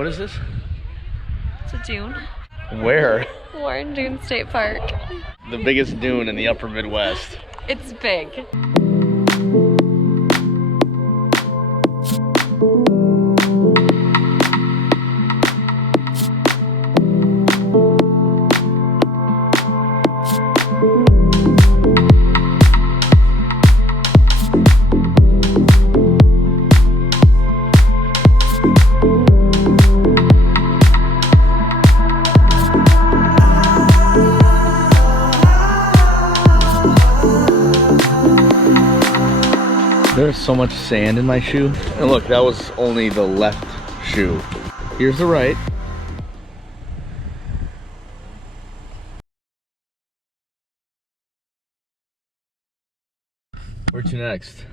What is this? It's a dune. Where? Warren Dune State Park. The biggest dune in the upper Midwest. It's big. There's so much sand in my shoe. And look, that was only the left shoe. Here's the right. Where to next?